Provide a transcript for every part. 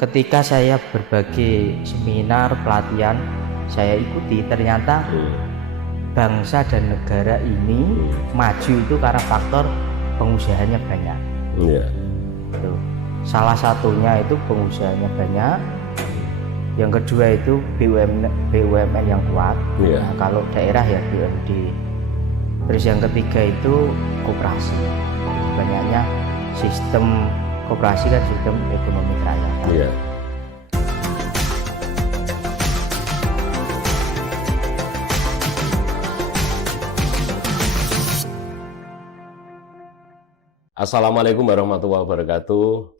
Ketika saya berbagai seminar pelatihan saya ikuti, ternyata bangsa dan negara ini maju itu karena faktor pengusahanya banyak. Tuh. Salah satunya itu pengusahanya banyak. Yang kedua itu BUMN yang kuat. Nah, kalau daerah ya BUMD. Terus yang ketiga itu koperasi. Banyaknya sistem koperasi kan sistem ekonomi kerakyatan. Assalamualaikum warahmatullahi wabarakatuh.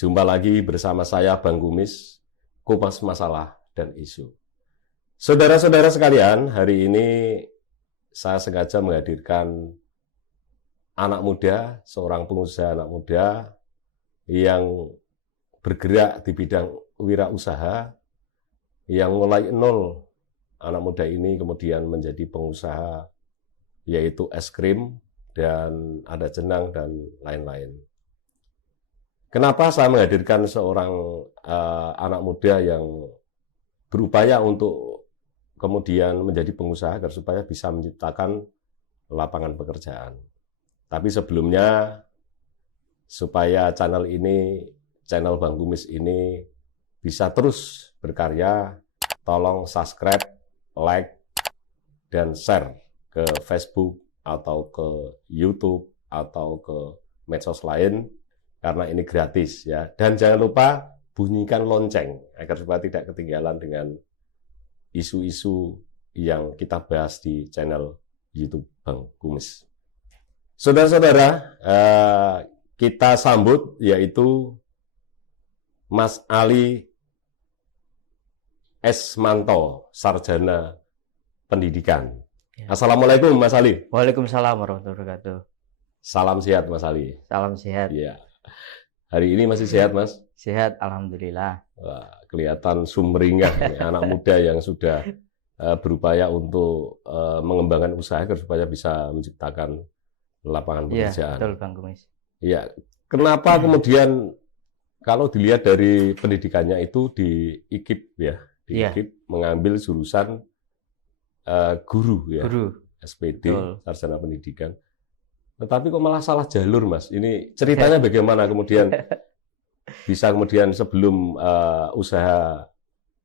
Jumpa lagi bersama saya Bang Kumis, kupas masalah dan isu. Saudara-saudara sekalian, hari ini saya sengaja menghadirkan anak muda, seorang pengusaha anak muda yang bergerak di bidang wirausaha, yang mulai nol anak muda ini kemudian menjadi pengusaha, yaitu es krim, dan ada jenang dan lain-lain. Kenapa saya menghadirkan seorang anak muda yang berupaya untuk kemudian menjadi pengusaha agar supaya bisa menciptakan lapangan pekerjaan. Tapi sebelumnya, supaya channel ini, channel Bang Kumis ini bisa terus berkarya, tolong subscribe, like, dan share ke Facebook, atau ke YouTube, atau ke medsos lain, karena ini gratis ya. Dan jangan lupa bunyikan lonceng agar supaya tidak ketinggalan dengan isu-isu yang kita bahas di channel YouTube Bang Kumis. Saudara-saudara, kita sambut yaitu Mas Ali Esmanto, Sarjana Pendidikan. Assalamualaikum Mas Ali. Waalaikumsalam warahmatullahi wabarakatuh. Salam sehat Mas Ali. Salam sehat. Iya. Hari ini masih sehat Mas? Sehat, alhamdulillah. Wah, kelihatan sumringah anak muda yang sudah berupaya untuk mengembangkan usaha agar supaya bisa menciptakan lapangan pekerjaan. Iya, betul Bang Kumis. Iya. Kenapa kemudian kalau dilihat dari pendidikannya itu di IKIP ya, di IKIP mengambil jurusan guru ya, SPD, betul. Sarjana Pendidikan. Tetapi kok malah salah jalur, Mas? Ini ceritanya bagaimana kemudian bisa kemudian sebelum usaha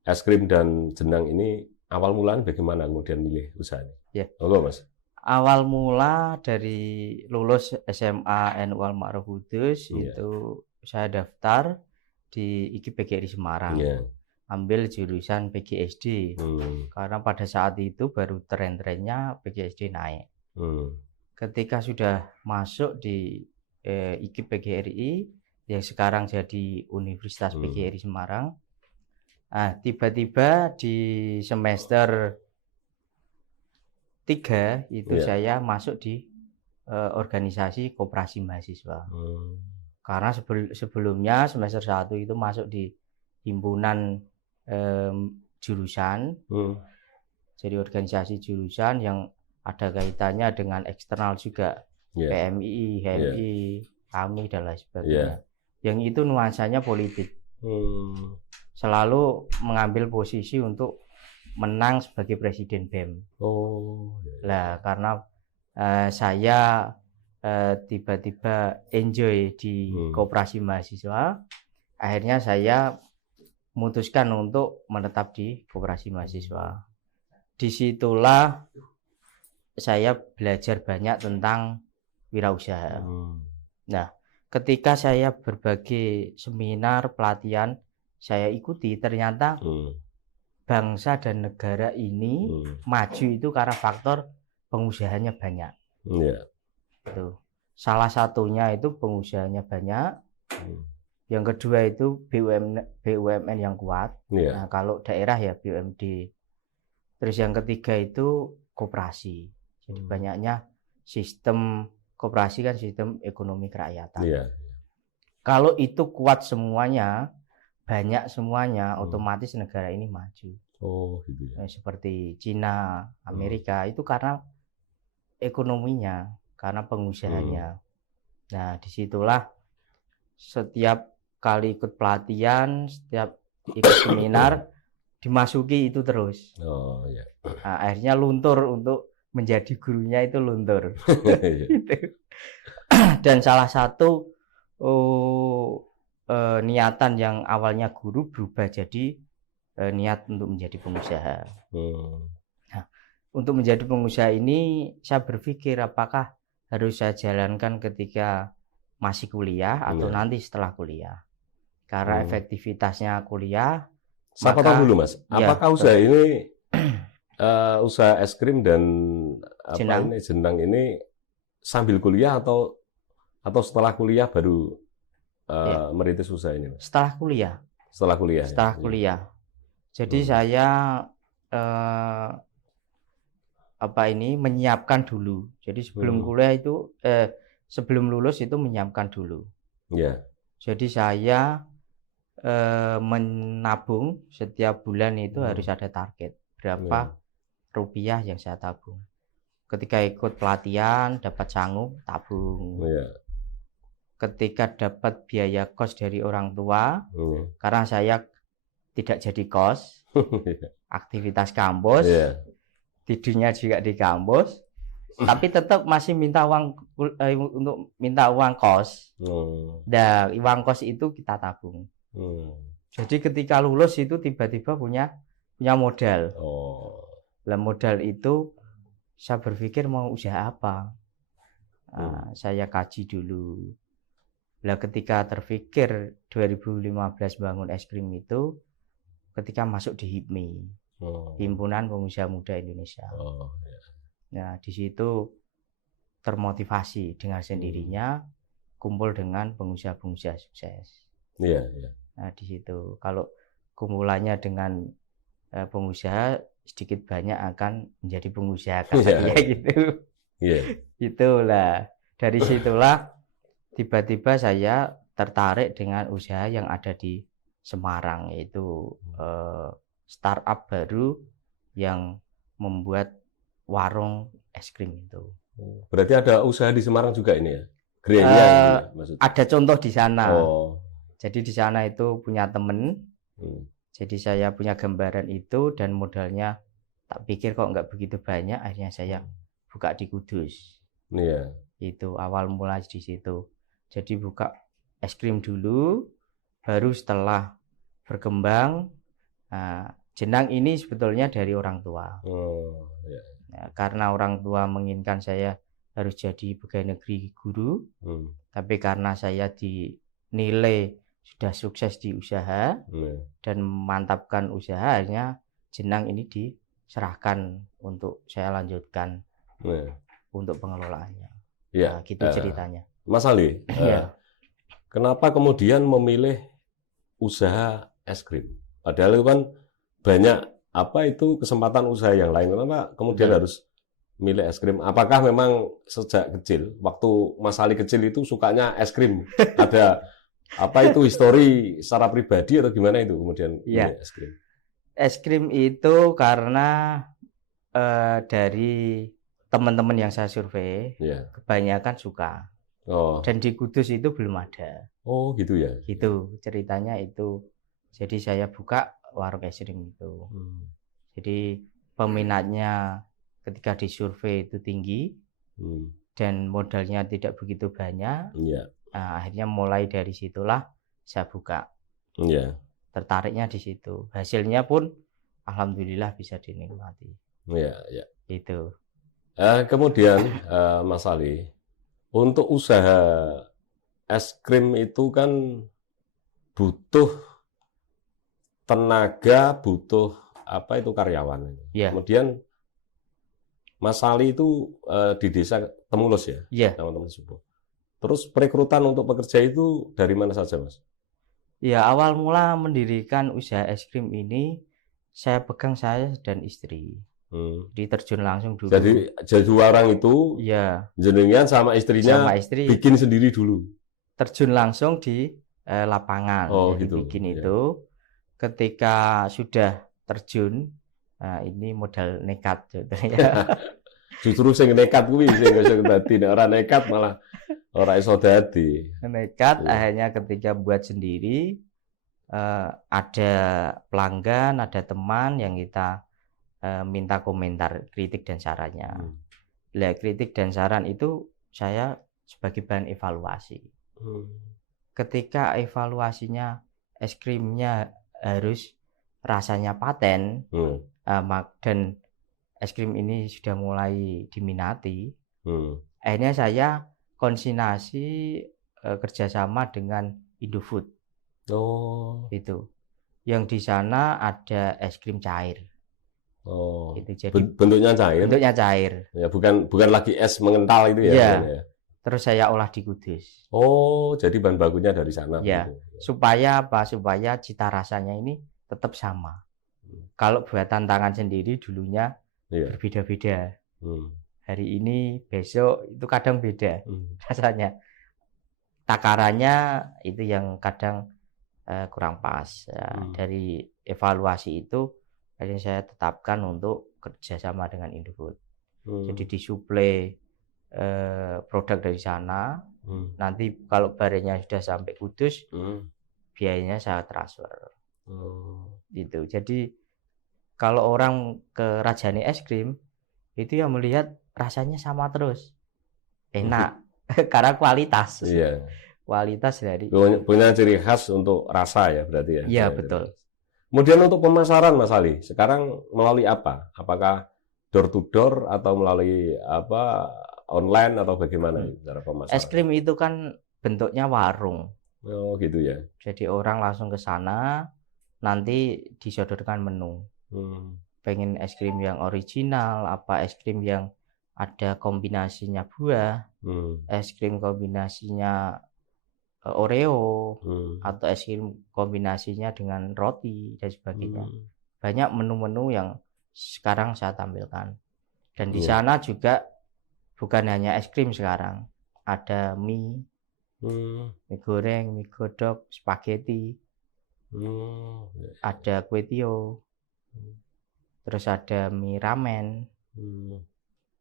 es krim dan jenang ini, awal mulanya bagaimana kemudian milih usahanya? Ya. Oke, Mas. Awal mula dari lulus SMA NU Al Ma'ruf Kudus itu saya daftar di IKIP PGRI Semarang. Ambil jurusan PGSD, karena pada saat itu baru tren-trennya PGSD naik. Ketika sudah masuk di IKIP PGRI, yang sekarang jadi Universitas PGRI Semarang, tiba-tiba di semester 3 itu saya masuk di organisasi koperasi mahasiswa. Karena sebelumnya semester 1 itu masuk di himpunan jurusan, jadi organisasi jurusan yang ada kaitannya dengan eksternal juga, PMI, HMI, KAMI dan lain sebagainya. Yang itu nuansanya politik, selalu mengambil posisi untuk menang sebagai presiden BEM. Lah karena saya tiba-tiba enjoy di koperasi mahasiswa, akhirnya saya memutuskan untuk menetap di koperasi mahasiswa. Disitulah saya belajar banyak tentang wirausaha. Nah, ketika saya berbagai seminar pelatihan saya ikuti, ternyata bangsa dan negara ini maju itu karena faktor pengusahanya banyak. Tuh. Salah satunya itu pengusahanya banyak. Yang kedua itu BUMN yang kuat. Nah, kalau daerah ya BUMD. Terus yang ketiga itu koperasi. Jadi banyaknya sistem koperasi kan sistem ekonomi kerakyatan. Kalau itu kuat semuanya, banyak semuanya, otomatis negara ini maju. Seperti Cina, Amerika, itu karena ekonominya, karena pengusahanya. Nah, disitulah setiap kali ikut pelatihan, setiap ikut seminar dimasuki itu terus. Oh ya. Nah, akhirnya luntur untuk menjadi gurunya itu luntur. Gitu. Dan salah satu niatan yang awalnya guru berubah jadi niat untuk menjadi pengusaha. Nah, untuk menjadi pengusaha ini saya berpikir apakah harus saya jalankan ketika masih kuliah atau nanti setelah kuliah. Karena efektivitasnya kuliah. Siapa tahu dulu Mas, apakah usaha ini usaha es krim dan jenang ini sambil kuliah atau setelah kuliah baru merintis usaha ini Mas? Setelah kuliah. Setelah kuliah. Setelah kuliah. Jadi saya menyiapkan dulu. Jadi sebelum kuliah itu sebelum lulus itu menyiapkan dulu. Ya. Jadi saya menabung setiap bulan itu harus ada target berapa rupiah yang saya tabung. Ketika ikut pelatihan dapat sangu tabung. Ketika dapat biaya kos dari orang tua, karena saya tidak jadi kos, aktivitas kampus, tidurnya juga di kampus, tapi tetap masih minta uang untuk minta uang kos. Dan uang kos itu kita tabung. Jadi ketika lulus itu tiba-tiba punya modal. Lah modal itu saya berpikir mau usaha apa. Saya kaji dulu. Lah ketika terpikir 2015 bangun es krim itu ketika masuk di HIPMI, Himpunan Pengusaha Muda Indonesia. Nah di situ termotivasi dengan sendirinya kumpul dengan pengusaha-pengusaha sukses. Nah di situ kalau kumpulannya dengan pengusaha sedikit banyak akan menjadi pengusaha katanya gitu. Itulah dari situlah tiba-tiba saya tertarik dengan usaha yang ada di Semarang, yaitu startup baru yang membuat warung es krim itu. Berarti ada usaha di Semarang juga ini ya? Gerenya maksudnya? Ada contoh di sana. Jadi di sana itu punya temen. Jadi saya punya gambaran itu dan modalnya tak pikir kok nggak begitu banyak. Akhirnya saya buka di Kudus. Itu awal mulai di situ. Jadi buka es krim dulu, baru setelah berkembang. Jenang ini sebetulnya dari orang tua. Karena orang tua menginginkan saya harus jadi pegawai negeri guru, tapi karena saya dinilai sudah sukses di usaha dan memantapkan usahanya, jenang ini diserahkan untuk saya lanjutkan untuk pengelolaannya. Gitu ceritanya. Mas Ali, kenapa kemudian memilih usaha es krim? Padahal itu kan banyak kesempatan usaha yang lain. Kenapa kemudian harus milih es krim? Apakah memang sejak kecil, waktu Mas Ali kecil itu sukanya es krim? Ada histori secara pribadi atau gimana itu kemudian milih es krim? Es krim itu karena dari teman-teman yang saya survei, kebanyakan suka. Dan di Kudus itu belum ada. Gitu ya? Gitu ceritanya itu. Jadi saya buka warung es krim itu. Jadi peminatnya ketika disurvei itu tinggi dan modalnya tidak begitu banyak. Nah, akhirnya mulai dari situlah saya buka. Tertariknya di situ. Hasilnya pun alhamdulillah bisa dinikmati. Itu. Kemudian Mas Ali, untuk usaha es krim itu kan butuh tenaga, butuh karyawan. Kemudian Mas Ali itu di desa Temulus ya, teman-teman Subuh. Terus perekrutan untuk pekerja itu dari mana saja, Mas? Awal mula mendirikan usaha es krim ini saya pegang saya dan istri. Diterjun langsung dulu. Jadi dua orang itu, jenengan sama istrinya bikin sendiri dulu. Terjun langsung di lapangan. Bikin itu. Ketika sudah terjun, ini modal nekat sebetulnya. Justru sing nekat kuwi sing iso dadi, nek ora nekat malah ora iso dadi. Nekat Iya. akhirnya ketika buat sendiri, ada pelanggan, ada teman yang kita minta komentar, kritik dan sarannya. Hmm. Lah kritik dan saran itu saya sebagai bahan evaluasi. Hmm. Ketika evaluasinya es krimnya harus rasanya paten, Hmm. dan es krim ini sudah mulai diminati, Hmm. akhirnya saya konsinyasi kerjasama dengan Indofood Oh. itu. Yang di sana ada es krim cair. Oh. Itu jadi Bentuknya cair. bentuknya cair. Ya, bukan lagi es mengental itu ya. Iya. Bukan ya? Terus saya olah di Kudus. Oh, jadi bahan bakunya dari sana. Ya, gitu. supaya apa? Supaya cita rasanya ini tetap sama. Kalau buatan tangan sendiri dulunya Iya. berbeda-beda. Hmm. Hari ini, besok itu kadang beda Hmm. rasanya. Takarannya itu yang kadang kurang pas. Dari evaluasi itu akhirnya saya tetapkan untuk kerjasama dengan Indofood. Jadi disuplai produk dari sana. Nanti kalau barangnya sudah sampai Kudus, biayanya saya transfer. Gitu. Jadi kalau orang ke Rajani es krim itu ya melihat rasanya sama terus, enak karena kualitas. Iya. Kualitas dari Punya ciri khas untuk rasa ya berarti ya. Iya, betul. Kemudian untuk pemasaran Mas Ali, sekarang melalui apa? Apakah door to door atau melalui apa online atau bagaimana cara pemasaran? Es krim itu kan bentuknya warung. Oh gitu ya. Jadi orang langsung ke sana, nanti disodorkan menu. Pengen es krim yang original, apa es krim yang ada kombinasinya buah, es krim kombinasinya Oreo, atau es krim kombinasinya dengan roti dan sebagainya. Banyak menu-menu yang sekarang saya tampilkan. Dan di sana juga bukan hanya es krim sekarang, ada mie, mie goreng, mie godok, spaghetti, ada kue tio, terus ada mie ramen,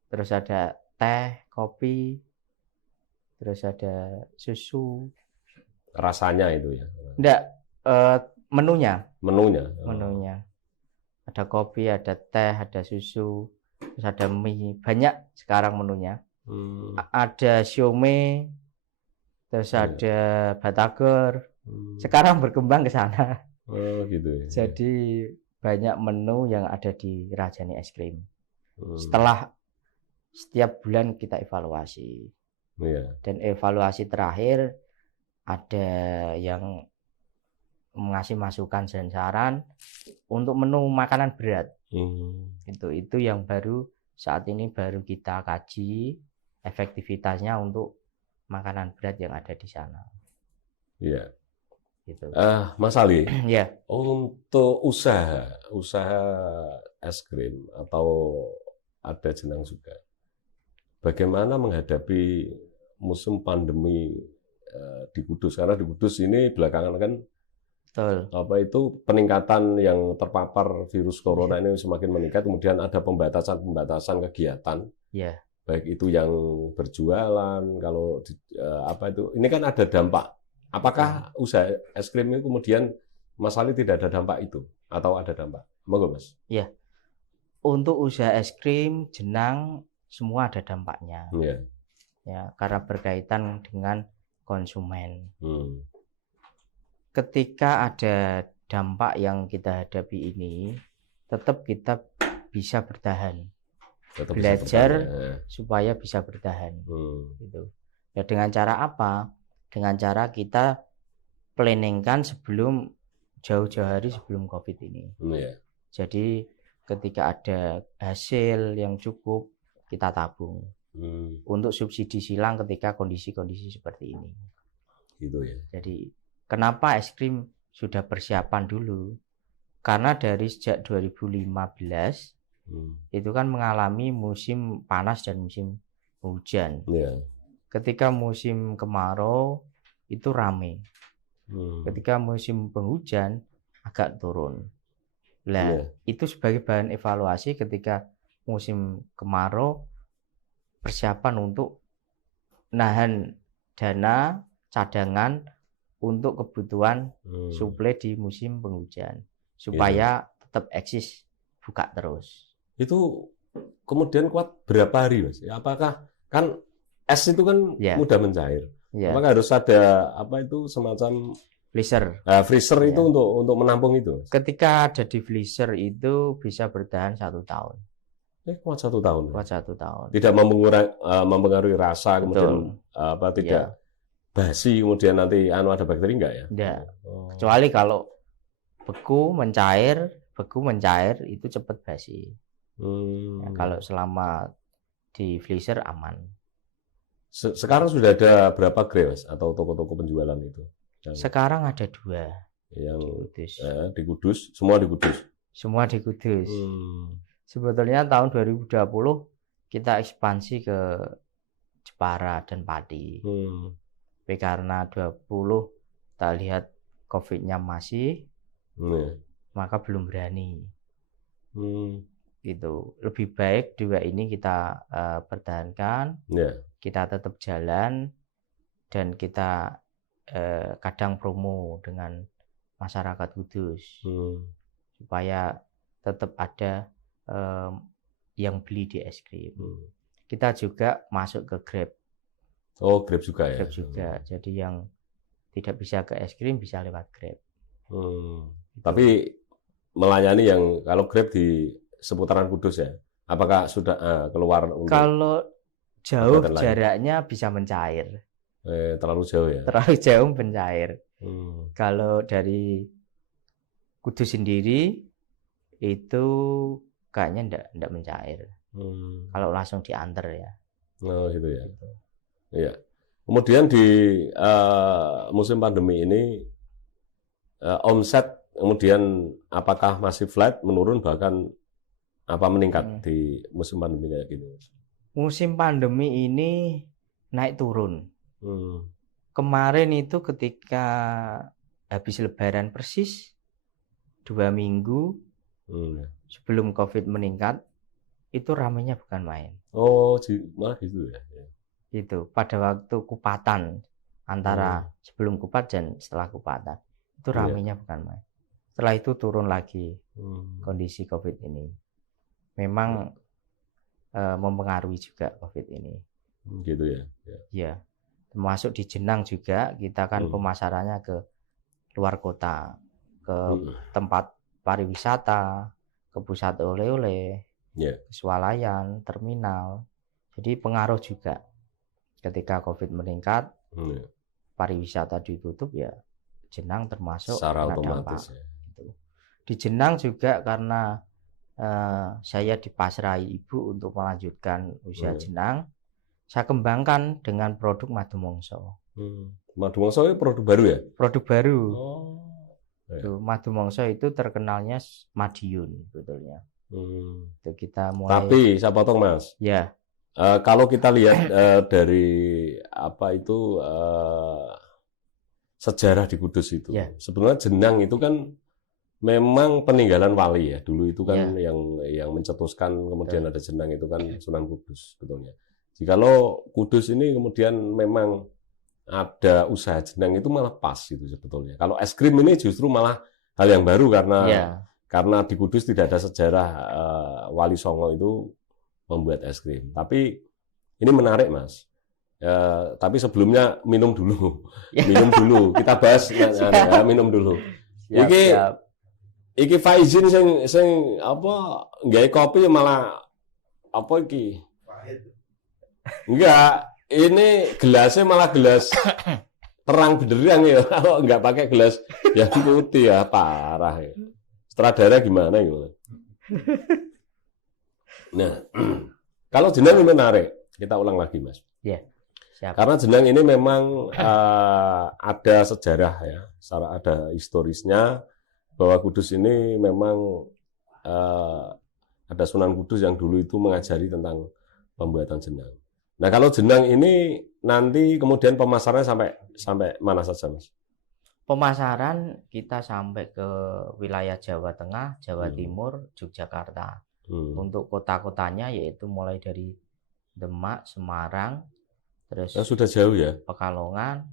terus ada teh, kopi, terus ada susu. Rasanya itu ya? Enggak, menunya. Menunya. Ada kopi, ada teh, ada susu, terus ada mie. Banyak sekarang menunya. Ada siomay, terus ada batagor. Sekarang berkembang ke sana. Oh gitu ya. Jadi banyak menu yang ada di Rajani es krim. Setelah setiap bulan kita evaluasi. Dan evaluasi terakhir ada yang mengasih masukan dan saran untuk menu makanan berat. Itu yang baru saat ini baru kita kaji efektivitasnya untuk makanan berat yang ada di sana. Iya. Gitu. Mas Ali, ya. Untuk usaha es krim atau ada jenang juga, bagaimana menghadapi musim pandemi di Kudus? Karena di Kudus ini belakangan kan peningkatan yang terpapar virus corona ini semakin meningkat, kemudian ada pembatasan kegiatan, baik itu yang berjualan, kalau ini kan ada dampak. Apakah usaha es krim ini kemudian Mas Ali tidak ada dampak itu atau ada dampak? Monggo Mas. Ya, untuk usaha es krim, jenang semua ada dampaknya. Ya, karena berkaitan dengan konsumen. Ketika ada dampak yang kita hadapi ini, tetap kita bisa bertahan. Belajar supaya bisa bertahan. Gitu. Ya, dengan cara apa? Dengan cara kita planningkan jauh-jauh hari sebelum COVID ini. Jadi ketika ada hasil yang cukup, kita tabung untuk subsidi silang ketika kondisi-kondisi seperti ini. Gitu ya. Jadi kenapa es krim sudah persiapan dulu? Karena dari sejak 2015 itu kan mengalami musim panas dan musim hujan. Ketika musim kemarau itu rame. Ketika musim penghujan agak turun. Itu sebagai bahan evaluasi ketika musim kemarau persiapan untuk nahan dana cadangan untuk kebutuhan suplai di musim penghujan supaya tetap eksis buka terus. Itu kemudian kuat berapa hari, Mas? Apakah kan es itu kan mudah mencair. Apakah harus ada apa itu semacam freezer? Freezer itu untuk menampung itu, Mas? Ketika ada di freezer itu bisa bertahan 1 tahun. Kuat 1 tahun. Kuat 1 tahun. Tidak mempengaruhi rasa, kemudian tidak basi, kemudian nanti ada bakteri enggak ya? Enggak. Kecuali kalau beku mencair itu cepat basi. Kalau selama di freezer aman. Sekarang sudah ada berapa grade, Mas, atau toko-toko penjualan itu? Sekarang ada 2 yang di Kudus. Di Kudus, semua di Kudus. Semua di Kudus. Sebetulnya tahun 2020 kita ekspansi ke Jepara dan Pati. Tapi karena 20 kita lihat COVID-nya masih, maka belum berani. Gitu. Lebih baik 2 ini kita pertahankan, kita tetap jalan, dan kita kadang promo dengan masyarakat Kudus supaya tetap ada yang beli di es krim. Kita juga masuk ke Grab. Grab juga ya? Grab juga. Jadi yang tidak bisa ke es krim bisa lewat Grab. Tapi melayani yang kalau Grab di seputaran Kudus ya? Apakah sudah keluar? Kalau jauh jaraknya bisa mencair. Terlalu jauh ya? Terlalu jauh mencair. Kalau dari Kudus sendiri itu kayaknya enggak mencair. Kalau langsung diantar ya. Gitu ya. Iya. Kemudian di musim pandemi ini omset kemudian apakah masih flat, menurun, bahkan apa meningkat di musim pandemi kayak gini? Musim pandemi ini naik turun. Kemarin itu ketika habis Lebaran persis 2 minggu sebelum COVID meningkat, itu ramainya bukan main. Malah gitu ya? Itu pada waktu kupatan, antara sebelum kupat dan setelah kupatan, itu ramainya bukan main. Setelah itu turun lagi kondisi COVID ini. Memang mempengaruhi juga COVID ini. Gitu ya? Ya, termasuk di Jenang juga kita kan pemasarannya ke luar kota, ke tempat pariwisata, ke pusat oleh-oleh, swalayan, terminal. Jadi pengaruh juga ketika COVID meningkat, pariwisata ditutup ya, Jenang termasuk secara kena otomatis dampak. Gitu. Di Jenang juga karena saya dipasrahi ibu untuk melanjutkan usaha Jenang, saya kembangkan dengan produk madu mongso. Madu mongso itu produk baru ya? Produk baru. Madu mongso itu terkenalnya Madiun sebetulnya. Itu kita mulai. Tapi saya potong, Mas. Ya. Kalau kita lihat dari apa itu sejarah di Kudus itu, sebenarnya Jenang itu kan memang peninggalan wali ya. Dulu itu kan yang mencetuskan, kemudian ada Jenang itu kan Sunan Kudus sebetulnya. Jikalau Kudus ini kemudian memang ada usaha Jenang itu malah pas itu sebetulnya. Kalau es krim ini justru malah hal yang baru karena di Kudus tidak ada sejarah Wali Songo itu membuat es krim. Tapi ini menarik, Mas. Tapi sebelumnya minum dulu. Minum dulu. Kita bahas minum dulu. Iki Faizin sing apa nggawe kopi malah apa iki? Enggak, ini gelasnya malah gelas terang benderang ya. Kalau enggak pakai gelas yang putih ya parah ya. Sutradara gimana gitu. Nah, kalau Jenang ini menarik, kita ulang lagi, Mas. Siap. Karena Jenang ini memang ada sejarah ya, ada historisnya bahwa Kudus ini memang ada Sunan Kudus yang dulu itu mengajari tentang pembuatan Jenang. Nah, kalau Jenang ini nanti kemudian pemasarannya sampai mana saja, Mas? Pemasaran kita sampai ke wilayah Jawa Tengah, Jawa Timur, Yogyakarta. Untuk kota-kotanya yaitu mulai dari Demak, Semarang, terus Sudah jauh ya. Pekalongan,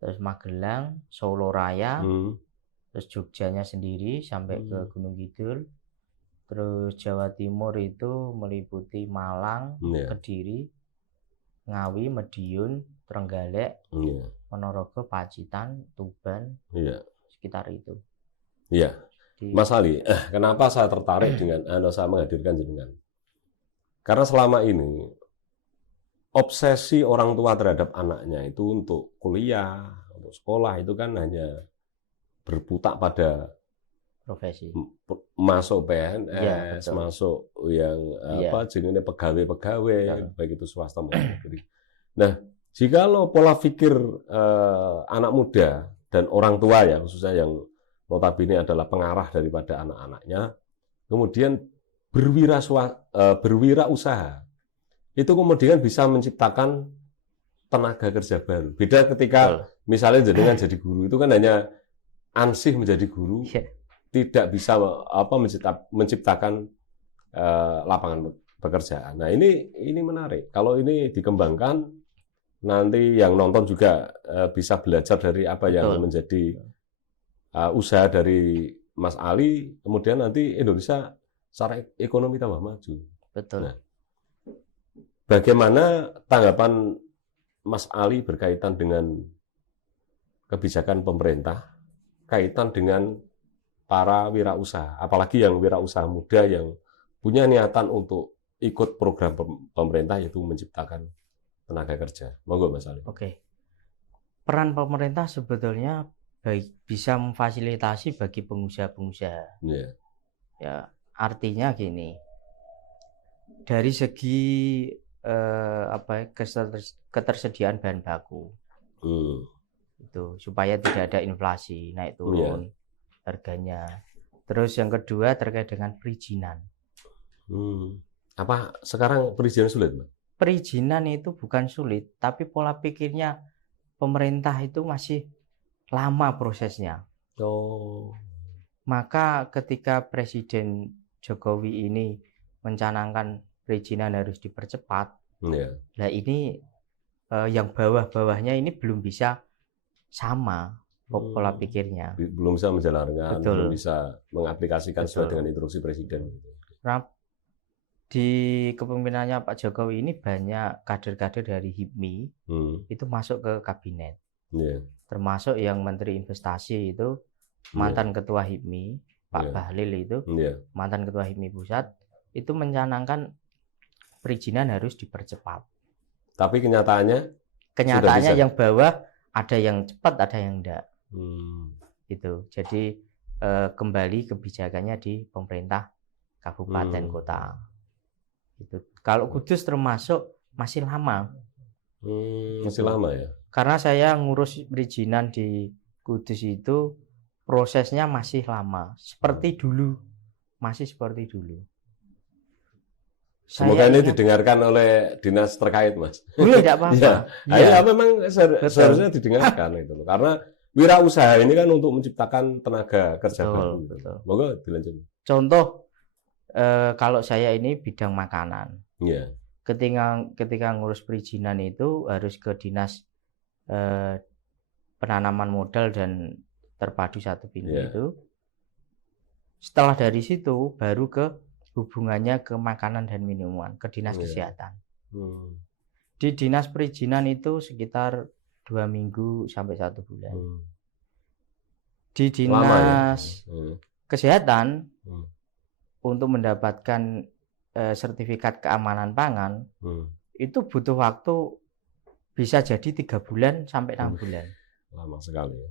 terus Magelang, Solo Raya, terus Jogjanya sendiri sampai ke Gunung Kidul. Terus Jawa Timur itu meliputi Malang, Kediri, Ngawi, Madiun, Trenggalek, Ponorogo, Pacitan, Tuban, sekitar itu. Iya. Mas Ali, kenapa saya tertarik dengan saya menghadirkan jenengan? Karena selama ini obsesi orang tua terhadap anaknya itu untuk kuliah, untuk sekolah itu kan hanya berputar pada profesi, masuk PNS, ya, masuk yang jenisnya pegawai-pegawai, baik itu swasta maupun negeri. Nah, jikalau pola pikir anak muda dan orang tua ya, khususnya yang notabene adalah pengarah daripada anak-anaknya, kemudian berwirausaha, itu kemudian bisa menciptakan tenaga kerja baru. Beda ketika misalnya jenengan jadi guru, itu kan hanya ansih menjadi guru. Tidak bisa menciptakan lapangan pekerjaan. Nah, ini menarik. Kalau ini dikembangkan, nanti yang nonton juga bisa belajar dari apa yang menjadi usaha dari Mas Ali, kemudian nanti Indonesia secara ekonomi tambah maju. Betul. Nah, bagaimana tanggapan Mas Ali berkaitan dengan kebijakan pemerintah, kaitan dengan para wirausaha, apalagi yang wirausaha muda yang punya niatan untuk ikut program pemerintah yaitu menciptakan tenaga kerja. Monggo Mas Ali. Oke. Peran pemerintah sebetulnya bisa memfasilitasi bagi pengusaha-pengusaha. Ya, artinya gini. Dari segi ketersediaan bahan baku. Itu supaya tidak ada inflasi naik turun. Harganya. Terus yang kedua terkait dengan perizinan. Apa sekarang perizinan sulit, Pak? Perizinan itu bukan sulit, tapi pola pikirnya pemerintah itu masih lama prosesnya. Maka ketika Presiden Jokowi ini mencanangkan perizinan harus dipercepat, nah ini yang bawah-bawahnya ini belum bisa sama pola pikirnya, belum bisa menjalankan, belum bisa mengaplikasikan sesuai dengan instruksi presiden. Nah, di kepemimpinannya Pak Jokowi ini banyak kader-kader dari HIPMI itu masuk ke kabinet, termasuk yang Menteri Investasi itu mantan Ketua HIPMI Pak Bahlil itu mantan Ketua HIPMI Pusat, itu mencanangkan perizinan harus dipercepat. Tapi kenyataannya yang bawah ada yang cepat, ada yang enggak. Itu jadi kembali kebijakannya di pemerintah kabupaten kota. Itu kalau Kudus termasuk masih lama. Masih lama ya. Karena saya ngurus perizinan di Kudus itu prosesnya masih lama, seperti dulu, masih seperti dulu. Semoga ini didengarkan oleh dinas terkait, Mas. Boleh, tidak apa-apa. Ya, memang seharusnya didengarkan itu, karena wirausaha ini kan untuk menciptakan tenaga kerja baru. Moga dilanjutkan. Contoh, kalau saya ini bidang makanan. Ketika ngurus perizinan itu harus ke dinas penanaman modal dan terpadu satu pintu itu. Setelah dari situ baru ke hubungannya ke makanan dan minuman, ke dinas kesehatan. Di dinas perizinan itu sekitar 2 minggu sampai 1 bulan. Di dinas kesehatan untuk mendapatkan sertifikat keamanan pangan itu butuh waktu bisa jadi 3 bulan sampai 6 bulan. Lama sekali ya.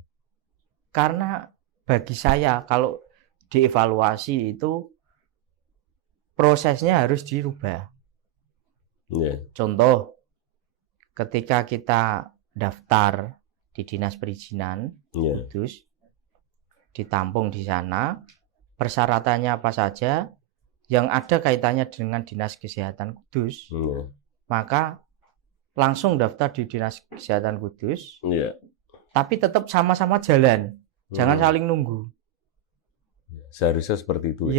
Karena bagi saya kalau dievaluasi itu prosesnya harus dirubah. Contoh, ketika kita daftar di dinas perizinan Kudus, ditampung di sana, persyaratannya apa saja yang ada kaitannya dengan dinas kesehatan Kudus, maka langsung daftar di dinas kesehatan Kudus, tapi tetap sama-sama jalan, jangan saling nunggu. Seharusnya seperti itu.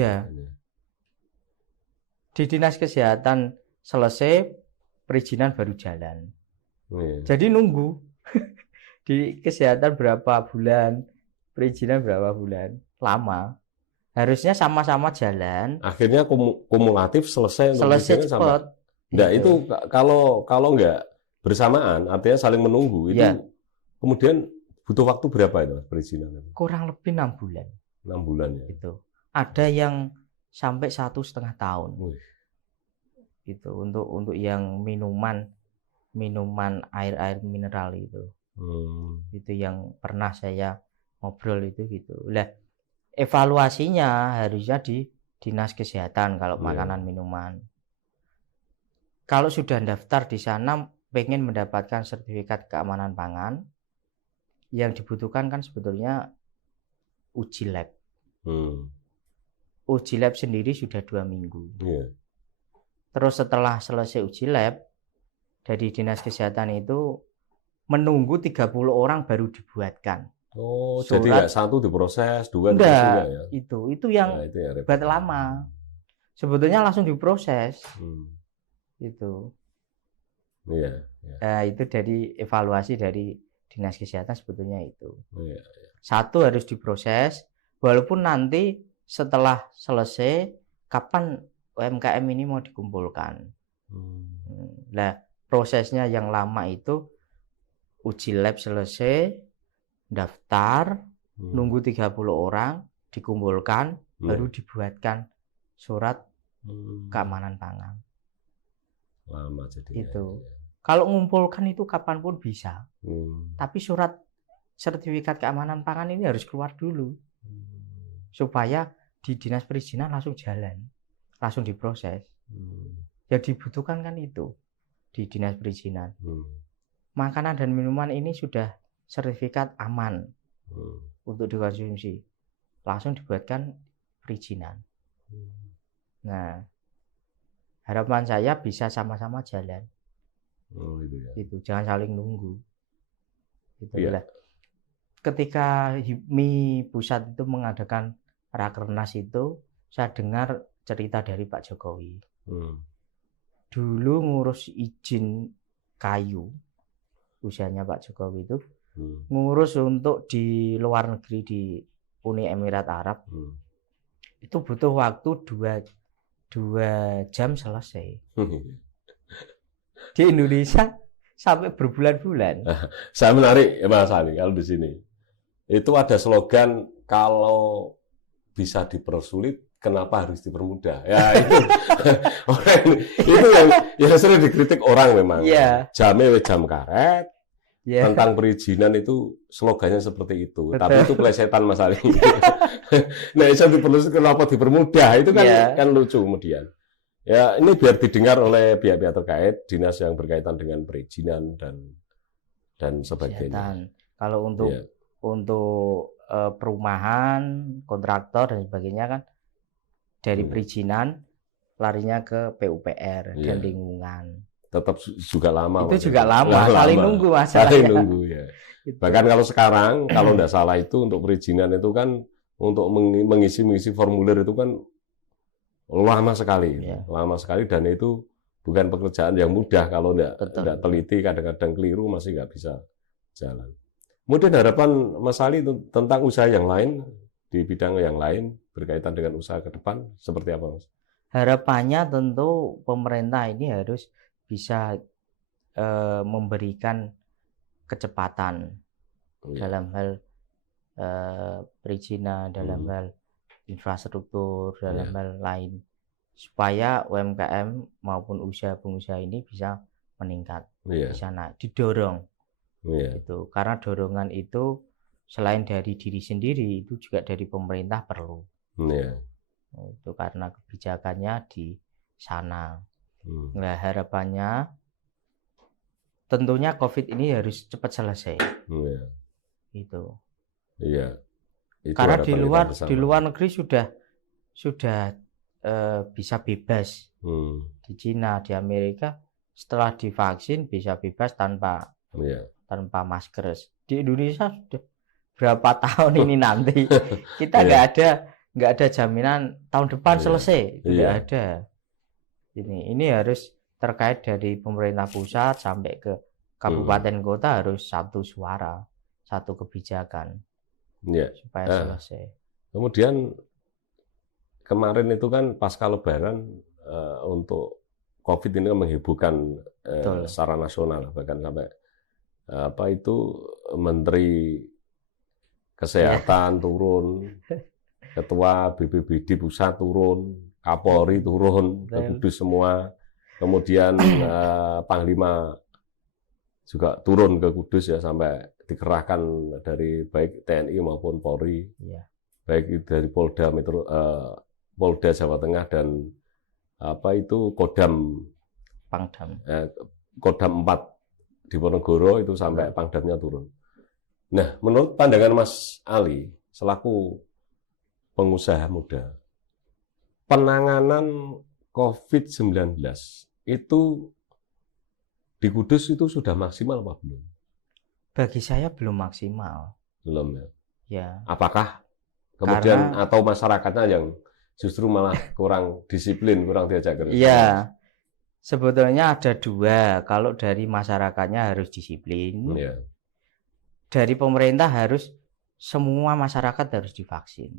Di dinas kesehatan selesai, perizinan baru jalan. Iya. Jadi nunggu di kesehatan berapa bulan, perizinan berapa bulan, lama. Harusnya sama-sama jalan, Akhirnya kumulatif selesai untuk selesai perizinan sampai. cepat. Nah, Gitu. itu kalau nggak bersamaan, artinya saling menunggu, itu Iya. kemudian butuh waktu berapa itu perizinan? Kurang lebih 6 bulan. 6 bulan ya. Gitu. Ada yang sampai 1,5 tahun. Wih. Gitu untuk yang minuman air mineral itu. Itu yang pernah saya ngobrol itu gitu. Lah, evaluasinya harusnya di Dinas Kesehatan kalau Iya. makanan minuman. Kalau sudah daftar di sana pengen mendapatkan sertifikat keamanan pangan, yang dibutuhkan kan sebetulnya uji lab. Uji lab sendiri sudah 2 minggu. Iya. Terus setelah selesai uji lab, dari Dinas Kesehatan itu menunggu 30 orang baru dibuatkan. Oh, Surat. jadi nggak satu diproses, dua Enggak, diproses ya? itu yang Nah, itu ya repot. buat lama. Sebetulnya langsung diproses. Itu. Iya. Nah, itu dari evaluasi dari Dinas Kesehatan sebetulnya itu. Iya. Satu harus diproses, walaupun nanti setelah selesai, kapan UMKM ini mau dikumpulkan. Nah, prosesnya yang lama itu uji lab selesai, daftar, nunggu 30 orang, dikumpulkan, baru dibuatkan surat keamanan pangan. Lama jadinya. Itu. Kalau ngumpulkan itu kapanpun bisa. Tapi surat sertifikat keamanan pangan ini harus keluar dulu. Supaya di Dinas Perizinan langsung jalan. Langsung diproses. Yang dibutuhkan kan itu di Dinas Perizinan. Makanan dan minuman ini sudah sertifikat aman untuk dikonsumsi. Langsung dibuatkan perizinan. Nah, harapan saya bisa sama-sama jalan. Gitu ya. Itu jangan saling nunggu. Gitu Iya. lah. Ketika HIPMI pusat itu mengadakan rakernas itu, saya dengar cerita dari Pak Jokowi. Dulu ngurus izin kayu, usianya Pak Jokowi itu ngurus untuk di luar negeri di Uni Emirat Arab, itu butuh waktu 2 jam selesai. Di Indonesia sampai berbulan-bulan. Saya menarik ya Mas Ali kalau di sini. Itu ada slogan kalau bisa dipersulit kenapa harus dipermudah. Ya itu orang itu yang sering dikritik orang memang. Iya. Jame we jam karet. Yeah. Tentang perizinan itu slogannya seperti itu. Betul. Tapi itu plesetan Mas Ali. Nah, itu diperlukan kenapa dipermudah itu kan Yeah. kan lucu kemudian. Ya, ini biar didengar oleh pihak-pihak terkait, dinas yang berkaitan dengan perizinan dan sebagainya. Kesehatan. Kalau untuk Iya. Perumahan, kontraktor dan sebagainya kan dari Hmm. perizinan larinya ke PUPR Iya. dan lingkungan. Tetap juga lama. Itu Mas. juga lama, Nah, saling lama. nunggu Saling masalahnya. nunggu ya. Gitu. Bahkan kalau sekarang, kalau tidak salah itu untuk perizinan itu kan untuk mengisi formulir itu kan lama sekali, Iya. lama sekali dan itu bukan pekerjaan yang mudah kalau Betul. tidak teliti, kadang-kadang keliru masih nggak bisa jalan. Kemudian harapan Mas Ali tentang usaha yang lain di bidang yang lain berkaitan dengan usaha ke depan seperti apa, Mas? Harapannya tentu pemerintah ini harus bisa memberikan kecepatan Iya. dalam hal perizinan, dalam hal infrastruktur, dalam hal lain, supaya UMKM maupun usaha pengusaha ini bisa meningkat, Iya. bisa naik, didorong. Iya. Gitu. Karena dorongan itu selain dari diri sendiri, itu juga dari pemerintah perlu. Iya. Itu karena kebijakannya di sana. Nah, harapannya tentunya COVID ini harus cepat selesai. Iya. Itu. Iya. Itu Karena harapan kita bersama. di luar negeri sudah bisa bebas. Di Cina, di Amerika setelah divaksin bisa bebas tanpa masker. Di Indonesia sudah berapa tahun ini nanti kita nggak ada jaminan tahun depan selesai, tidak ada. Ini harus terkait dari pemerintah pusat sampai ke kabupaten kota harus satu suara, satu kebijakan Ya. supaya selesai. Kemudian kemarin itu kan pasca Lebaran untuk COVID ini kan menghebohkan secara nasional, bahkan sampai Menteri Kesehatan turun, Ketua BPBD pusat turun, Kapolri turun ke Kudus semua, kemudian Panglima juga turun ke Kudus ya, sampai dikerahkan dari baik TNI maupun Polri, baik dari Polda Jawa Tengah dan Kodam Kodam 4 di Ponorogo itu sampai Pangdamnya turun. Nah, menurut pandangan Mas Ali selaku pengusaha muda, penanganan COVID-19 itu di Kudus itu sudah maksimal apa belum? Bagi saya belum maksimal. Belum ya? Ya. Apakah kemudian atau masyarakatnya yang justru malah kurang disiplin, kurang diajak kerja? Iya. Sebetulnya ada dua. Kalau dari masyarakatnya harus disiplin. Ya. Dari pemerintah harus semua masyarakat harus divaksin.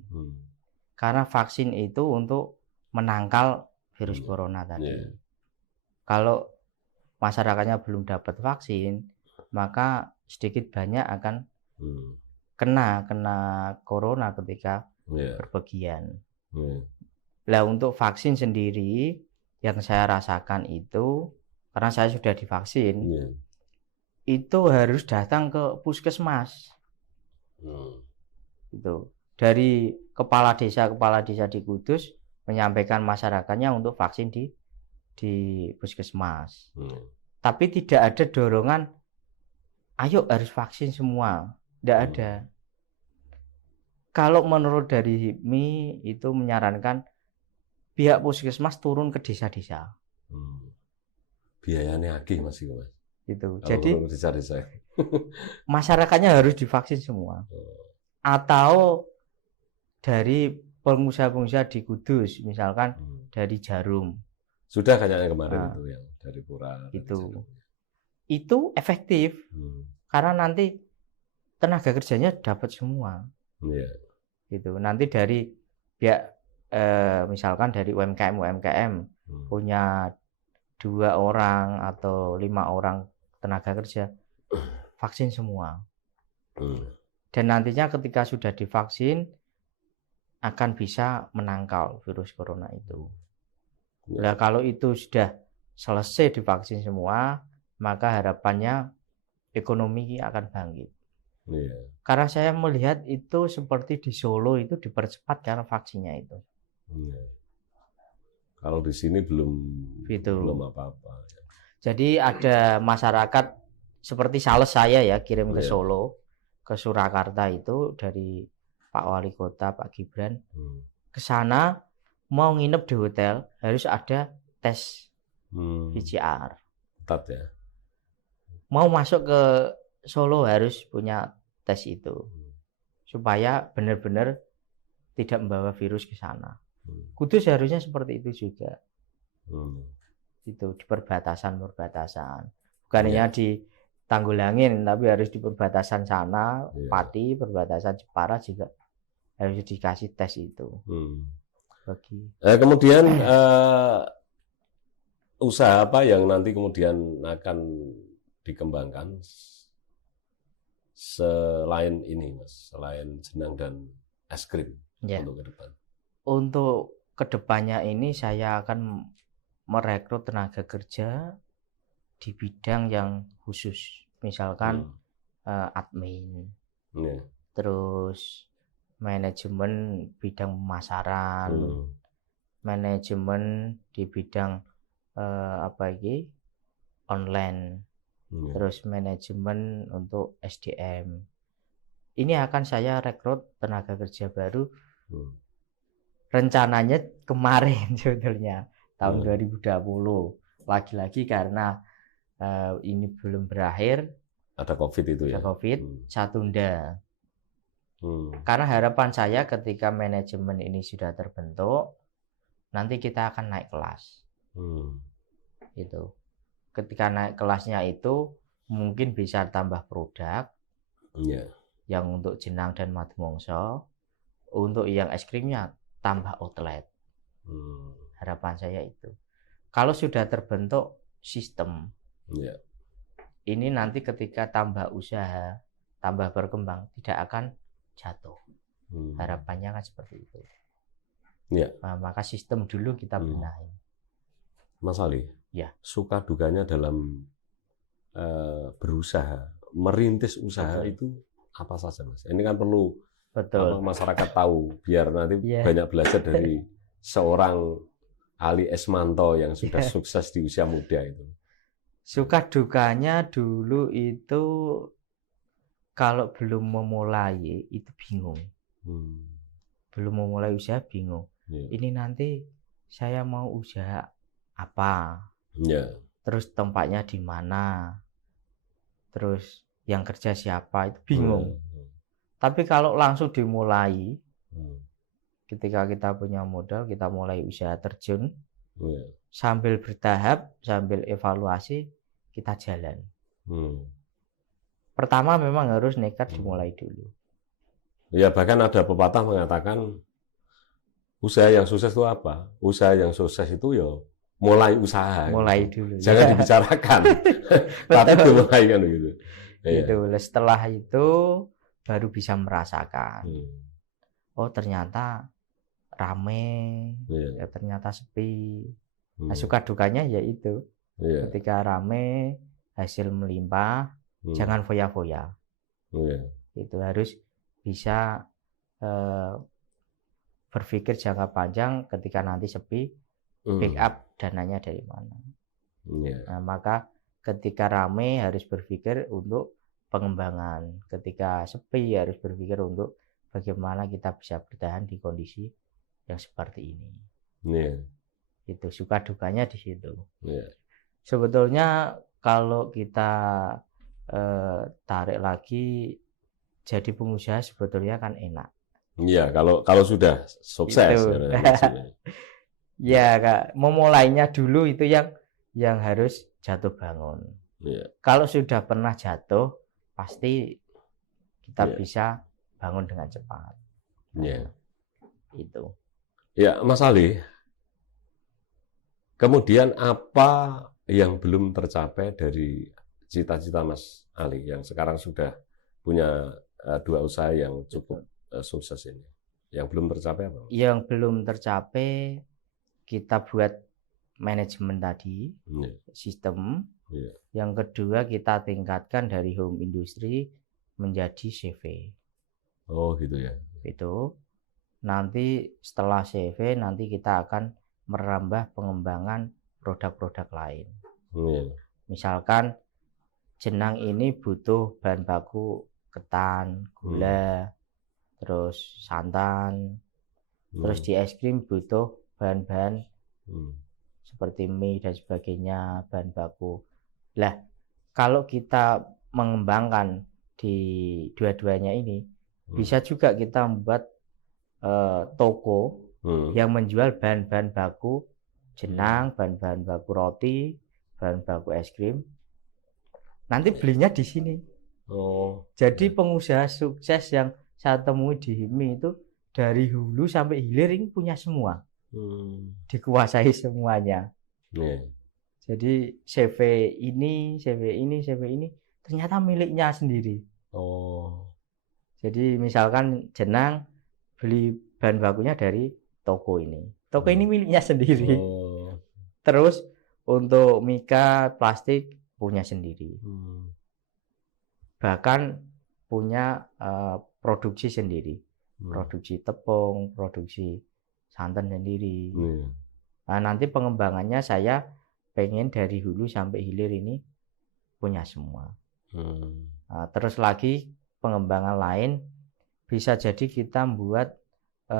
Karena vaksin itu untuk menangkal virus corona tadi. Kalau masyarakatnya belum dapat vaksin, maka sedikit banyak akan kena corona ketika berpergian. Nah, untuk vaksin sendiri yang saya rasakan itu, karena saya sudah divaksin, itu harus datang ke puskesmas. Itu dari kepala desa di Kudus menyampaikan masyarakatnya untuk vaksin di puskesmas. Tapi tidak ada dorongan, ayo harus vaksin semua. Tidak ada. Kalau menurut dari HIPMI itu menyarankan pihak puskesmas turun ke desa-desa. Biayanya lagi masih Mas. Itu. Kalau jadi desa-desa. masyarakatnya harus divaksin semua. Atau dari pengusaha-pengusaha di Kudus, misalkan dari Jarum. Sudah kayaknya kemarin itu yang dari Pura. Itu efektif. Karena nanti tenaga kerjanya dapat semua. Gitu. Nanti dari misalkan dari UMKM punya 2 orang atau 5 orang tenaga kerja, vaksin semua. Dan nantinya ketika sudah divaksin akan bisa menangkal virus corona itu. Nah, kalau itu sudah selesai divaksin semua, maka harapannya ekonomi akan bangkit. Karena saya melihat itu seperti di Solo itu dipercepat karena vaksinnya itu. Kalau di sini belum apa-apa. Jadi ada masyarakat seperti sales saya ya kirim ke Solo, ke Surakarta itu dari Pak Wali Kota Pak Gibran. Ke sana mau nginep di hotel harus ada tes PCR. Ketat ya. Mau masuk ke Solo harus punya tes itu. Supaya benar-benar tidak membawa virus ke sana. Kudus harusnya seperti itu juga. Itu di perbatasan. Bukan hanya di Tanggulangin, tapi harus di perbatasan sana, Pati, perbatasan Jepara juga harus dikasih tes itu. Kemudian usaha apa yang nanti kemudian akan dikembangkan selain ini, Mas, selain jenang dan es krim untuk ke depan? Untuk kedepannya ini saya akan merekrut tenaga kerja di bidang yang khusus, misalkan admin, terus manajemen bidang pemasaran, manajemen di bidang online, terus manajemen untuk SDM. Ini akan saya rekrut tenaga kerja baru. Rencananya kemarin sebetulnya tahun 2020, lagi-lagi karena ini belum berakhir, ada COVID itu ya. Ada COVID, saya tunda. Karena harapan saya ketika manajemen ini sudah terbentuk, nanti kita akan naik kelas. Itu. Ketika naik kelasnya itu mungkin bisa tambah produk Iya. yang untuk jenang dan madu mongso. Untuk yang es krimnya tambah outlet. Harapan saya itu. Kalau sudah terbentuk sistem, Iya. ini nanti ketika tambah usaha, tambah berkembang, tidak akan jatuh. Harapannya kan seperti itu. Iya. Nah, maka sistem dulu kita benahi. Mas Ali, Ya. suka dukanya dalam berusaha, merintis usaha Betul. itu apa saja, Mas? Ini kan perlu Betul. masyarakat tahu, biar nanti Iya. banyak belajar dari seorang Ali Esmanto yang sudah sukses di usia muda itu. Suka dukanya dulu itu kalau belum memulai itu bingung. Belum memulai usaha bingung. Iya. Ini nanti saya mau usaha apa? Iya. Terus tempatnya di mana? Terus yang kerja siapa? Itu bingung. Tapi kalau langsung dimulai, ketika kita punya modal, kita mulai usaha terjun, sambil bertahap, sambil evaluasi, kita jalan. Pertama memang harus nekat dimulai dulu. Ya, bahkan ada pepatah mengatakan usaha yang sukses itu apa? Usaha yang sukses itu ya mulai usaha. Mulai gitu. dulu. Jangan dibicarakan, tapi dimulai kan gitu. Gitu. Setelah itu baru bisa merasakan. Oh ternyata rame, ya ternyata sepi. Nah, suka dukanya ya itu. Ketika rame, hasil melimpah, jangan foya-foya. Itu harus bisa berpikir jangka panjang. Ketika nanti sepi, backup dananya dari mana. Nah, maka ketika rame harus berpikir untuk pengembangan. Ketika sepi harus berpikir untuk bagaimana kita bisa bertahan di kondisi yang seperti ini. Itu suka dukanya di situ. Sebetulnya kalau kita tarik lagi, jadi pengusaha sebetulnya kan enak. Iya, kalau sudah sukses. Ya, Kak, memulainya dulu itu yang harus jatuh bangun. Kalau sudah pernah jatuh, pasti kita bisa bangun dengan cepat. Itu. Ya, Mas Ali. Kemudian apa yang belum tercapai dari cita-cita Mas Ali yang sekarang sudah punya dua usaha yang cukup sukses ini? Yang belum tercapai apa? Yang belum tercapai kita buat manajemen tadi, sistem. Yang kedua kita tingkatkan dari home industry menjadi CV. Oh gitu ya. Itu nanti setelah CV nanti kita akan merambah pengembangan produk-produk lain. Misalkan jenang ini butuh bahan baku ketan, gula, terus santan, terus di es krim butuh bahan-bahan seperti mie dan sebagainya, bahan baku. Lah, kalau kita mengembangkan di dua-duanya ini, bisa juga kita membuat toko yang menjual bahan-bahan baku jenang, bahan-bahan baku roti, bahan baku es krim. Nanti belinya di sini. Jadi pengusaha sukses yang saya temui di HIMI itu dari hulu sampai hilir ini punya semua. Dikuasai semuanya. Jadi CV ini ternyata miliknya sendiri. Jadi misalkan jenang beli bahan bakunya dari toko ini. Toko ini miliknya sendiri. Terus untuk mika plastik punya sendiri. Bahkan punya produksi sendiri. Produksi tepung, produksi santan sendiri. Nah, nanti pengembangannya saya pengen dari hulu sampai hilir ini punya semua. Nah, terus lagi pengembangan lain bisa jadi kita membuat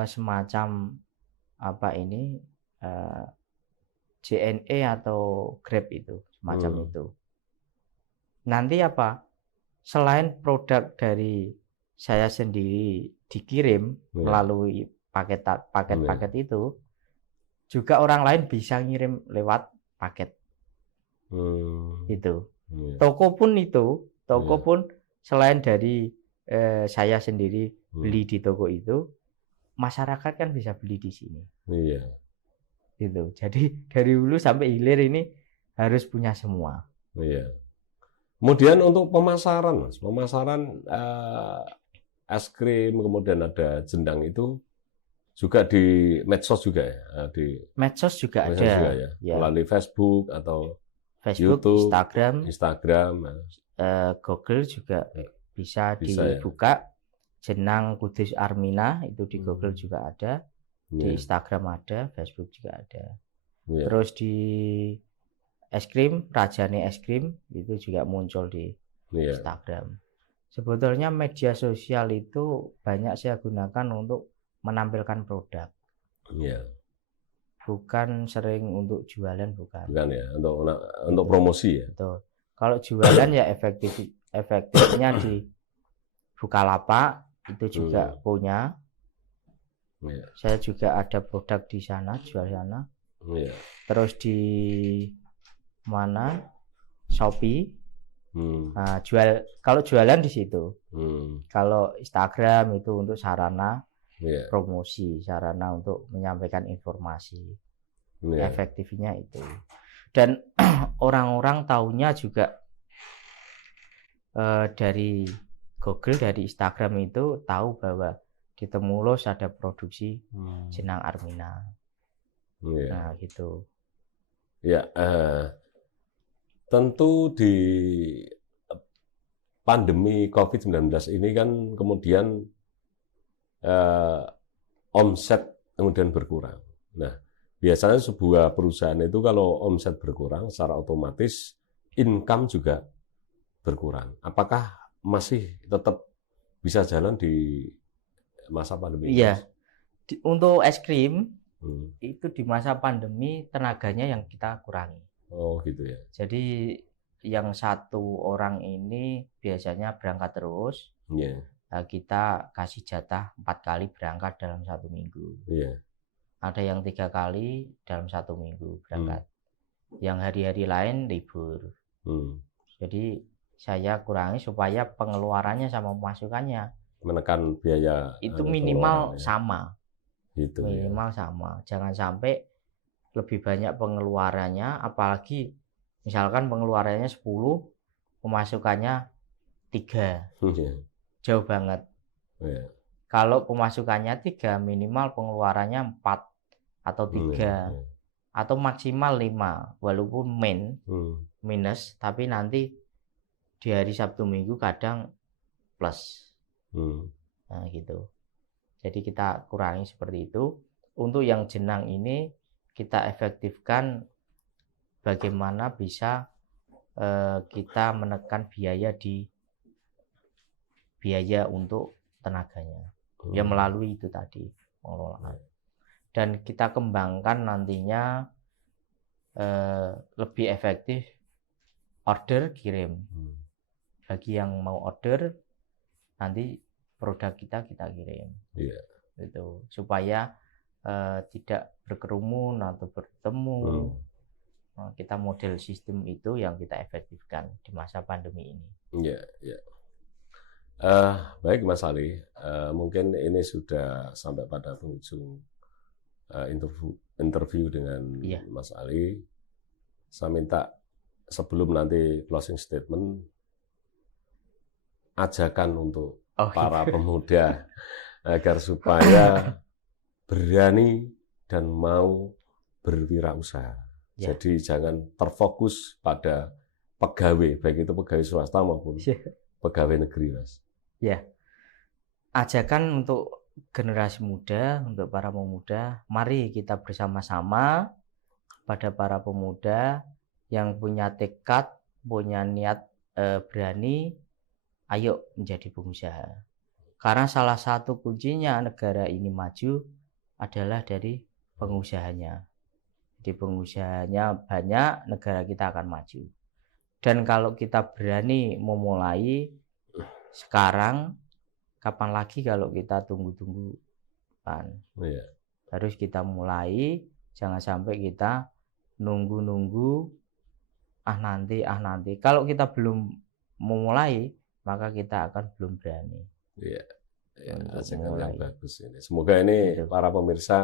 semacam apa ini JNE atau Grab itu semacam itu. Nanti apa? Selain produk dari saya sendiri dikirim melalui paket-paket itu, juga orang lain bisa ngirim lewat paket Itu. Iya. Toko pun Iya. pun selain dari saya sendiri Hmm. beli di toko itu, masyarakat kan bisa beli di sini. Iya. Gitu. Jadi dari hulu sampai hilir ini harus punya semua. Iya. Kemudian untuk pemasaran, Mas, pemasaran es krim, kemudian ada jendang itu juga di medsos juga ya, di Medsos juga medsos ada. juga ya, Ya, melalui Facebook atau Facebook, YouTube, Instagram, Mas. Google juga bisa Bisa ya. dibuka. Jenang Kudus Armina itu di Hmm. Google juga ada, di Iya. Instagram ada, Facebook juga ada. Iya. Terus di es krim, Rajane es krim itu juga muncul di Iya. Instagram. Sebetulnya media sosial itu banyak saya gunakan untuk menampilkan produk, Iya. bukan sering untuk jualan, bukan. Bukan ya, untuk Gitu. promosi ya. Betul. Kalau jualan ya efektifnya di Bukalapak itu juga punya. Iya. Saya juga ada produk di sana, jual sana. Iya. Terus di mana? Shopee. Nah, kalau jualan di situ. Kalau Instagram itu untuk sarana Iya. promosi, sarana untuk menyampaikan informasi. Iya. Efektifnya itu. Dan orang-orang taunya juga dari Google, dari Instagram itu tahu bahwa di Temulos ada produksi jenang Armina. Iya. Nah, gitu. Ya, tentu di pandemi COVID-19 ini kan kemudian omset kemudian berkurang. Nah, biasanya sebuah perusahaan itu kalau omset berkurang, secara otomatis income juga berkurang. Apakah masih tetap bisa jalan di masa pandemi ini? Iya. Untuk es krim Hmm. itu di masa pandemi tenaganya yang kita kurangi. Oh, gitu ya. Jadi yang satu orang ini biasanya berangkat terus. Iya. Nah, kita kasih jatah 4 kali berangkat dalam 1 minggu. Iya. Ada yang 3 kali dalam 1 minggu berangkat. Yang hari-hari lain libur. Jadi saya kurangi supaya pengeluarannya sama pemasukannya Menekan biaya itu minimal pengeluaran ya. sama. Gitu ya. Minimal sama. Jangan sampai lebih banyak pengeluarannya, apalagi misalkan pengeluarannya 10, pemasukannya 3. Iya. Jauh banget. Iya. Kalau pemasukannya 3, minimal pengeluarannya 4 atau 3 Iya. atau maksimal 5, walaupun minus, tapi nanti di hari Sabtu Minggu kadang plus. Nah, gitu. Jadi kita kurangi seperti itu. Untuk yang jenang ini kita efektifkan bagaimana bisa kita menekan biaya untuk tenaganya. Ya melalui itu tadi pengelolaan. Dan kita kembangkan nantinya lebih efektif order kirim. Bagi yang mau order nanti produk kita kirim. Iya. Gitu. Supaya tidak berkerumun atau bertemu. Nah, kita model sistem itu yang kita efektifkan di masa pandemi ini. Iya, iya. Baik Mas Ali, mungkin ini sudah sampai pada penghujung interview dengan Mas Ali. Saya minta sebelum nanti closing statement, ajakan untuk para pemuda agar supaya berani dan mau berwirausaha. Jadi jangan terfokus pada pegawai, baik itu pegawai swasta maupun pegawai negeri, Mas. Ya, ajakan untuk generasi muda, untuk para pemuda, mari kita bersama-sama pada para pemuda yang punya tekad, punya niat berani, ayo menjadi pengusaha. Karena salah satu kuncinya negara ini maju adalah dari pengusahanya. Jadi pengusahanya banyak, negara kita akan maju. Dan kalau kita berani memulai sekarang, kapan lagi kalau kita tunggu-tunggu kan? Harus kita mulai, jangan sampai kita nunggu-nunggu ah nanti. Kalau kita belum memulai, maka kita akan belum berani. Iya, ya, Untuk ajakan memulai. yang bagus ini. Semoga ini Betul. para pemirsa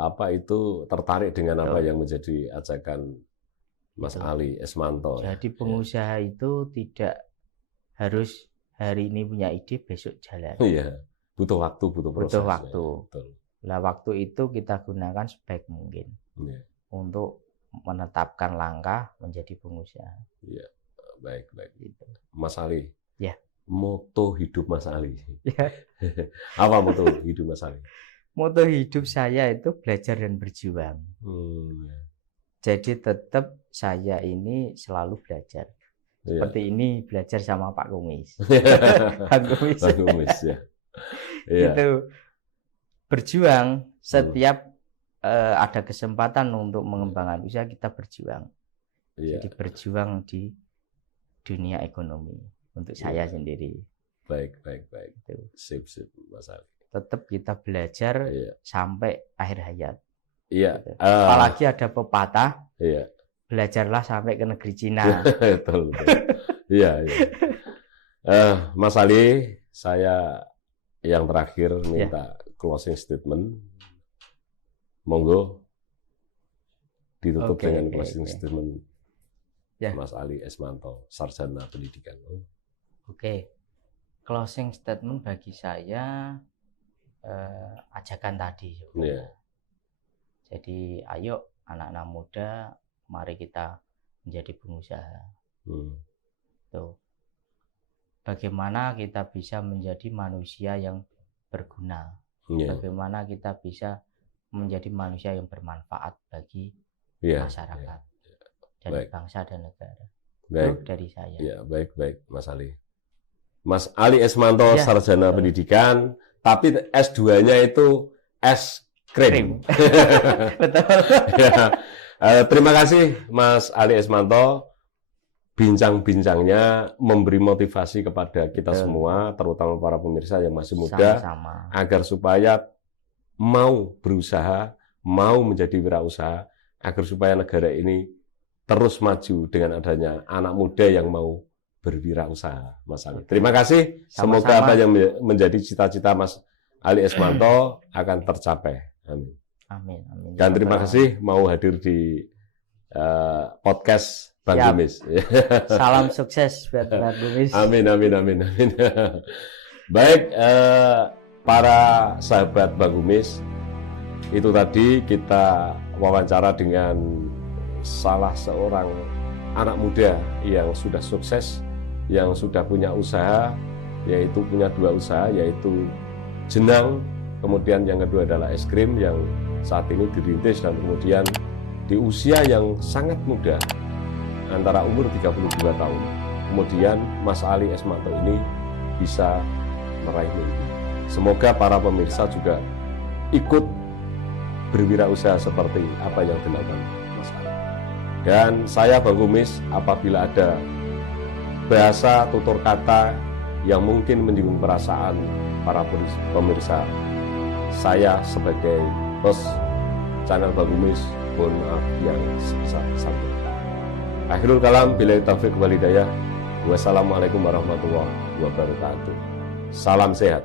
apa itu tertarik dengan apa Betul. yang menjadi ajakan Mas Betul. Ali Esmanto. Jadi pengusaha itu tidak harus hari ini punya ide, besok jalan. Iya, butuh waktu, butuh proses. Butuh waktu. Ya, betul. Nah, waktu itu kita gunakan sebaik mungkin Iya, untuk menetapkan langkah menjadi pengusaha. iya. Baik, baik. Gitu. Mas Ali. Ya. Moto hidup Mas Ali. Ya. Apa moto hidup Mas Ali? Moto hidup saya itu belajar dan berjuang. Ya. Jadi tetap saya ini selalu belajar. Iya. Seperti ini belajar sama Pak Kumis. Pak Kumis. Pak Kumis, ya. Iya. Itu berjuang setiap ada kesempatan untuk mengembangkan usaha, kita berjuang. Iya. Jadi berjuang di dunia ekonomi untuk saya sendiri. Baik, baik, baik. Itu. Sip, sip, Mas Ali. Tetap kita belajar Iya. sampai akhir hayat. Iya. Gitu. Apalagi ada pepatah, Iya. belajarlah sampai ke negeri Cina. Betul, betul. Iya, iya. Mas Ali, saya yang terakhir minta closing statement. Monggo ditutup Oke, dengan oke, closing oke. statement. Ya. Mas Ali Esmanto, sarjana pendidikan. Oke, closing statement bagi saya ajakan tadi. Iya. Jadi ayo anak-anak muda, mari kita menjadi pengusaha. Tuh. Bagaimana kita bisa menjadi manusia yang berguna? Iya. Bagaimana kita bisa menjadi manusia yang bermanfaat bagi Iya. masyarakat dan Baik. bangsa dan negara. Baik. Itu dari saya. Ya, baik, baik, Mas Ali. Mas Ali Esmanto, Ya, sarjana betul. pendidikan, tapi S2-nya itu es krim. Betul. Ya. Terima kasih Mas Ali Esmanto, bincang-bincangnya memberi motivasi kepada kita Betul. semua, terutama para pemirsa yang masih muda, Sama-sama. agar supaya mau berusaha, mau menjadi wirausaha, agar supaya negara ini terus maju dengan adanya anak muda yang mau berwirausaha, Mas Ali. Terima kasih. Semoga Sama-sama. apa yang menjadi cita-cita Mas Ali Esmanto akan tercapai. Amin. Amin. Amin. Dan terima kasih mau hadir di podcast Bang Siap. Kumis. Salam sukses buat Bang Kumis. Amin, amin, amin, amin. Baik, para sahabat Bang Kumis, itu tadi kita wawancara dengan salah seorang anak muda yang sudah sukses, yang sudah punya usaha, yaitu punya 2 usaha, yaitu jenang, kemudian yang kedua adalah es krim yang saat ini dirintis dan kemudian di usia yang sangat muda, antara umur 32 tahun, kemudian Mas Ali Esmanto ini bisa meraih mimpi. Semoga para pemirsa juga ikut berwirausaha seperti apa yang dilakukan Mas Ali. Dan saya Bang Kumis, apabila ada bahasa tutur kata yang mungkin menyinggung perasaan para pemirsa, saya sebagai host channel Bang Kumis, mohon maaf yang sebesar-besarnya. Akhirul kalam, billahi taufiq wal hidayah. Wassalamualaikum warahmatullahi wabarakatuh. Salam sehat.